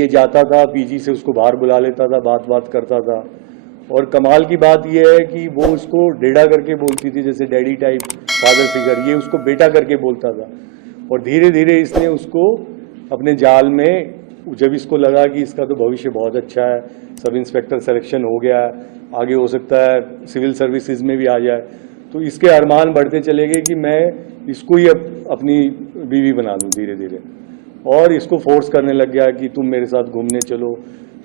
ये जाता था पीजी से, उसको बाहर बुला लेता था, बात करता था। और कमाल की बात ये है कि वो उसको डेडा करके बोलती थी, जैसे डैडी टाइप फादर फिगर, ये उसको बेटा करके बोलता था। और धीरे धीरे इसने उसको अपने जाल में, जब इसको लगा कि इसका तो भविष्य बहुत अच्छा है, सब इंस्पेक्टर सिलेक्शन हो गया है, आगे हो सकता है सिविल सर्विसेज में भी आ जाए, तो इसके अरमान बढ़ते चले गए कि मैं इसको ही अपनी बीवी बना लूँ धीरे धीरे। और इसको फोर्स करने लग गया कि तुम मेरे साथ घूमने चलो।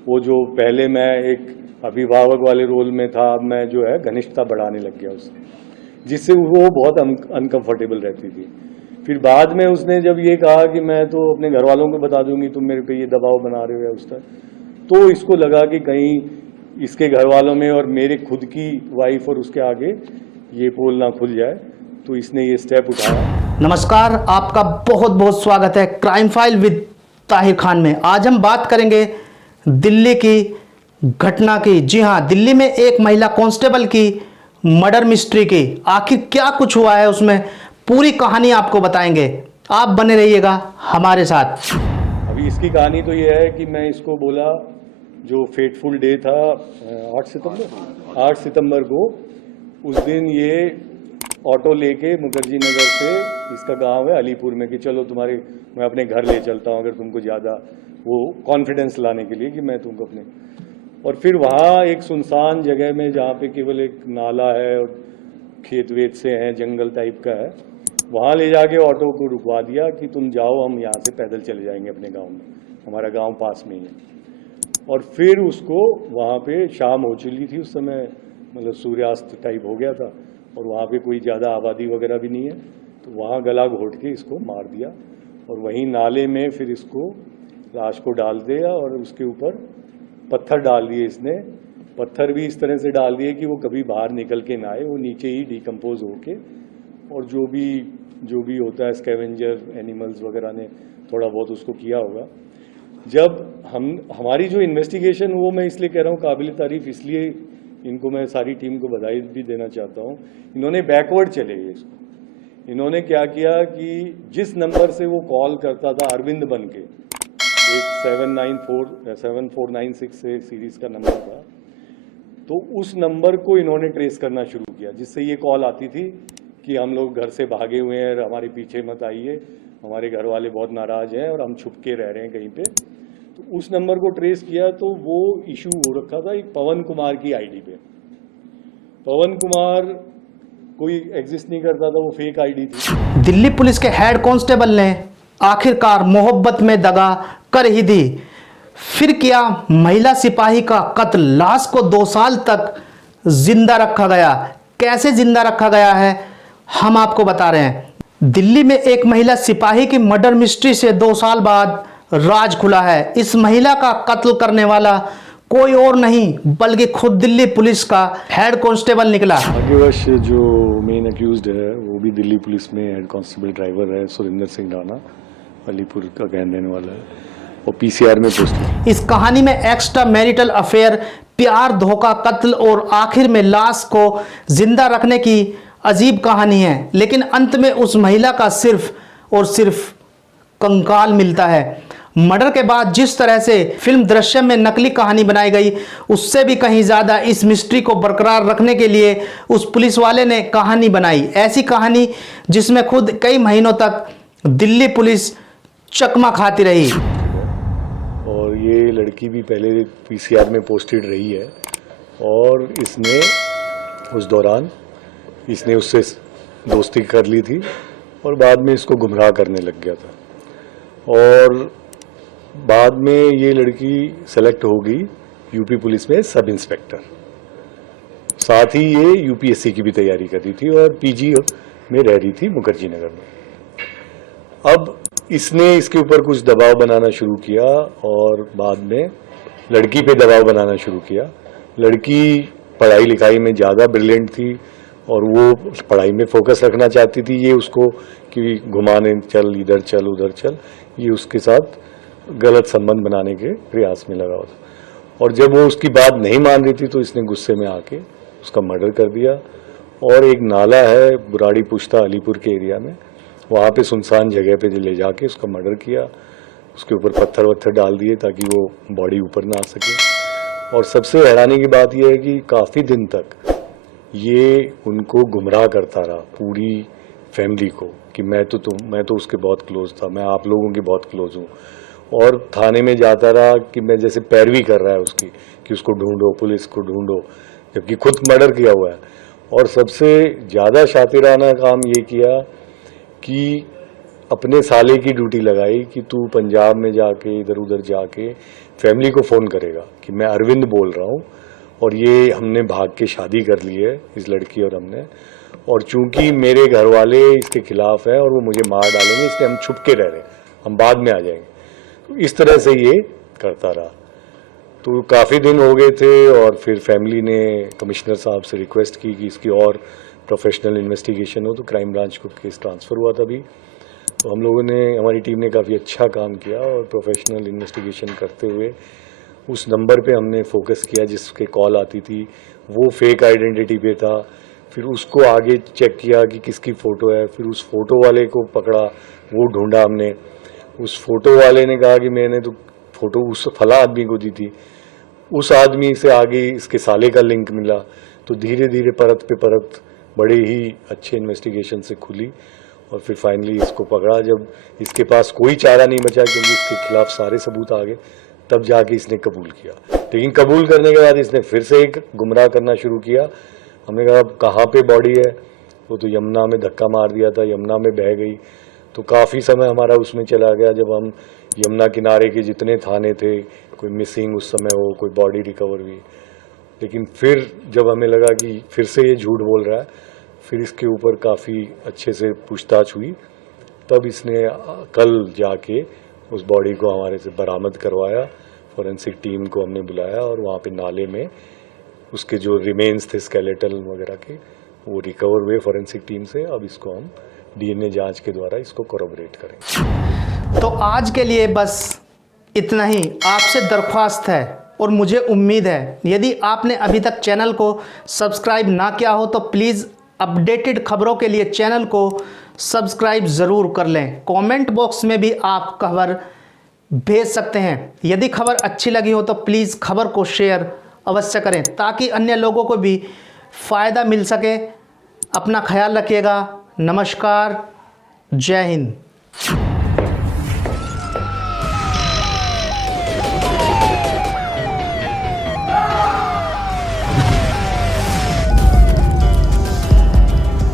वो जो पहले मैं एक अभिभावक वाले रोल में था, अब मैं जो है घनिष्ठता बढ़ाने लग गया उससे, जिससे वो बहुत अनकंफर्टेबल रहती थी। फिर बाद में उसने जब ये कहा कि मैं तो अपने घर वालों को बता दूंगी, तुम मेरे पे ये दबाव बना रहे हो या उस तरह, तो इसको लगा कि कहीं इसके घर वालों में और मेरे खुद की वाइफ और उसके आगे ये पोल ना खुल जाए, तो इसने ये स्टेप उठाया। नमस्कार, आपका बहुत बहुत स्वागत है crime file with Tahir Khan में। आज हम बात करेंगे दिल्ली की घटना की। जी हाँ, दिल्ली में एक महिला कांस्टेबल की मर्डर मिस्ट्री की। आखिर क्या कुछ हुआ है उसमें, पूरी कहानी आपको बताएंगे। आप बने रहिएगा हमारे साथ। अभी इसकी कहानी तो ये है कि मैं इसको बोला, जो फेटफुल डे था 8 सितंबर को, उस दिन ये ऑटो लेके मुखर्जी नगर से, इसका गांव है अलीपुर में, कि चलो तुम्हारे मैं अपने घर ले चलता हूं, अगर तुमको ज़्यादा वो कॉन्फिडेंस लाने के लिए कि मैं तुमको अपने। और फिर वहाँ एक सुनसान जगह में, जहाँ पे केवल एक नाला है और खेत वेत से हैं, जंगल टाइप का है, वहाँ ले जाके ऑटो को रुकवा दिया कि तुम जाओ, हम यहाँ से पैदल चले जाएंगे अपने गाँव में, हमारा गाँव पास में ही है। और फिर उसको वहाँ पे शाम हो चुकी थी उस समय, मतलब सूर्यास्त टाइप हो गया था, और वहाँ पे कोई ज़्यादा आबादी वगैरह भी नहीं है, तो वहाँ गला घोट के इसको मार दिया। और वहीं नाले में फिर इसको लाश को डाल दिया, और उसके ऊपर पत्थर डाल दिए इसने। पत्थर भी इस तरह से डाल दिए कि वो कभी बाहर निकल के ना आए, वो नीचे ही डिकम्पोज होके, और जो भी होता है स्कैवेंजर एनिमल्स वगैरह ने थोड़ा बहुत उसको किया होगा। जब हमारी जो इन्वेस्टिगेशन, वो मैं इसलिए कह रहा हूँ काबिल तारीफ, इसलिए इनको मैं सारी टीम को बधाई भी देना चाहता हूँ। इन्होंने बैकवर्ड चले गए इसको। इन्होंने क्या किया कि जिस नंबर से वो कॉल करता था अरविंद बन के, एक 7496 से सीरीज का नंबर था, तो उस नंबर को इन्होंने ट्रेस करना शुरू किया, जिससे ये कॉल आती थी कि हम लोग घर से भागे हुए हैं, हमारे पीछे मत आइए, हमारे घर वाले बहुत नाराज हैं और हम छुप के रह रहे हैं कहीं पे। तो उस नंबर को ट्रेस किया, तो वो इशू हो रखा था एक पवन कुमार की आईडी पे। पवन कुमार कोई एग्जिस्ट नहीं करता था, वो फेक आईडी थी। दिल्ली पुलिस के हेड कांस्टेबल ने आखिरकार मोहब्बत में दगा कर ही दी। फिर किया महिला सिपाही का कत्ल। लाश को 2 साल तक जिंदा रखा गया। कैसे जिंदा रखा गया है हम आपको बता रहे हैं। दिल्ली में एक महिला सिपाही की मर्डर मिस्ट्री से 2 साल बाद राज खुला है। इस महिला का कत्ल करने वाला कोई और नहीं बल्कि खुद दिल्ली पुलिस का हेड कांस्टेबल निकला। भाग्यवश जो मेन अक्यूज्ड है वो भी दिल्ली पुलिस में हेड कांस्टेबल ड्राइवर है, सुरेंद्र सिंह राणा, अलीपुर का रहने वाला है, और पीसीआर में पोस्ट। इस कहानी में एक्स्ट्रा मैरिटल अफेयर, प्यार, धोखा, कत्ल और आखिर में लाश को जिंदा रखने की अजीब कहानी है। लेकिन अंत में उस महिला का सिर्फ और सिर्फ कंकाल मिलता है। मर्डर के बाद जिस तरह से फिल्म दृश्यम में नकली कहानी बनाई गई, उससे भी कहीं ज्यादा इस मिस्ट्री को बरकरार रखने के लिए उस पुलिस वाले ने कहानी बनाई। ऐसी कहानी जिसमें खुद कई महीनों तक दिल्ली पुलिस चकमा खाती रही। और ये लड़की भी पहले पीसीआर में पोस्टेड रही है, और इसने उस दौरान उससे दोस्ती कर ली थी, और बाद में इसको गुमराह करने लग गया था। और बाद में ये लड़की सेलेक्ट हो गई यूपी पुलिस में सब इंस्पेक्टर। साथ ही ये यूपीएससी की भी तैयारी कर रही थी, और पीजी में रह रही थी मुखर्जी नगर में। अब इसने इसके ऊपर कुछ दबाव बनाना शुरू किया, और बाद में लड़की पे दबाव बनाना शुरू किया। लड़की पढ़ाई लिखाई में ज़्यादा ब्रिलियंट थी, और वो पढ़ाई में फोकस रखना चाहती थी। ये उसको कि घुमाने चल, इधर चल उधर चल, ये उसके साथ गलत संबंध बनाने के प्रयास में लगा था। और जब वो उसकी बात नहीं मान रही थी, तो इसने गुस्से में आके उसका मर्डर कर दिया। और एक नाला है बुराड़ी पुश्ता अलीपुर के एरिया में, वहाँ पे सुनसान जगह पे ले जाके उसका मर्डर किया। उसके ऊपर पत्थर वत्थर डाल दिए ताकि वो बॉडी ऊपर ना आ सके। और सबसे हैरानी की बात यह है कि काफ़ी दिन तक ये उनको गुमराह करता रहा, पूरी फैमिली को, कि मैं तो उसके बहुत क्लोज था, मैं आप लोगों की बहुत क्लोज हूँ। और थाने में जाता रहा कि मैं जैसे पैरवी कर रहा है उसकी, कि उसको ढूंढो, पुलिस को ढूंढो, जबकि खुद मर्डर किया हुआ है। और सबसे ज़्यादा शातिराना काम ये किया कि अपने साले की ड्यूटी लगाई कि तू पंजाब में जाके इधर उधर जाके फैमिली को फ़ोन करेगा कि मैं अरविंद बोल रहा हूँ और ये हमने भाग के शादी कर ली है, इस लड़की और हमने, और चूंकि मेरे घर वाले इसके खिलाफ हैं और वो मुझे मार डालेंगे, इसलिए हम छुप के रह रहे हैं, हम बाद में आ जाएंगे। तो इस तरह से ये करता रहा। तो काफ़ी दिन हो गए थे और फिर फैमिली ने कमिश्नर साहब से रिक्वेस्ट की कि इसकी और प्रोफेशनल इन्वेस्टिगेशन हो, तो क्राइम ब्रांच को केस ट्रांसफ़र हुआ तभी। तो हम लोगों ने, हमारी टीम ने काफ़ी अच्छा काम किया और प्रोफेशनल इन्वेस्टिगेशन करते हुए उस नंबर पे हमने फोकस किया जिसके कॉल आती थी, वो फेक आइडेंटिटी पे था। फिर उसको आगे चेक किया कि किसकी फ़ोटो है, फिर उस फोटो वाले को पकड़ा, वो ढूंढा हमने। उस फोटो वाले ने कहा कि मैंने तो फ़ोटो उस फला आदमी को दी थी। उस आदमी से आगे इसके साले का लिंक मिला। तो धीरे धीरे परत पे परत बड़े ही अच्छे इन्वेस्टिगेशन से खुली और फिर फाइनली इसको पकड़ा। जब इसके पास कोई चारा नहीं बचा क्योंकि इसके खिलाफ सारे सबूत आ गए, तब जाके इसने कबूल किया। लेकिन कबूल करने के बाद इसने फिर से एक गुमराह करना शुरू किया। हमने कहा अब कहाँ पे बॉडी है, वो तो यमुना में धक्का मार दिया था, यमुना में बह गई। तो काफ़ी समय हमारा उसमें चला गया जब हम यमुना किनारे के जितने थाने थे, कोई मिसिंग उस समय हो, कोई बॉडी रिकवर हुई। लेकिन फिर जब हमें लगा कि फिर से ये झूठ बोल रहा है, फिर इसके ऊपर काफ़ी अच्छे से पूछताछ हुई, तब इसने कल जाके उस बॉडी को हमारे से बरामद करवाया। फॉरेंसिक टीम को हमने बुलाया और वहाँ पे नाले में उसके जो रिमेन्स थे स्केलेटल वगैरह के, वो रिकवर हुए फॉरेंसिक टीम से। अब इसको हम डीएनए जांच के द्वारा इसको कोरोबरेट करेंगे। तो आज के लिए बस इतना ही। आपसे दरख्वास्त है और मुझे उम्मीद है यदि आपने अभी तक चैनल को सब्सक्राइब ना किया हो तो प्लीज़ अपडेटेड खबरों के लिए चैनल को सब्सक्राइब ज़रूर कर लें। कमेंट बॉक्स में भी आप खबर भेज सकते हैं। यदि खबर अच्छी लगी हो तो प्लीज़ खबर को शेयर अवश्य करें ताकि अन्य लोगों को भी फ़ायदा मिल सके। अपना ख्याल रखिएगा। नमस्कार, जय हिंद।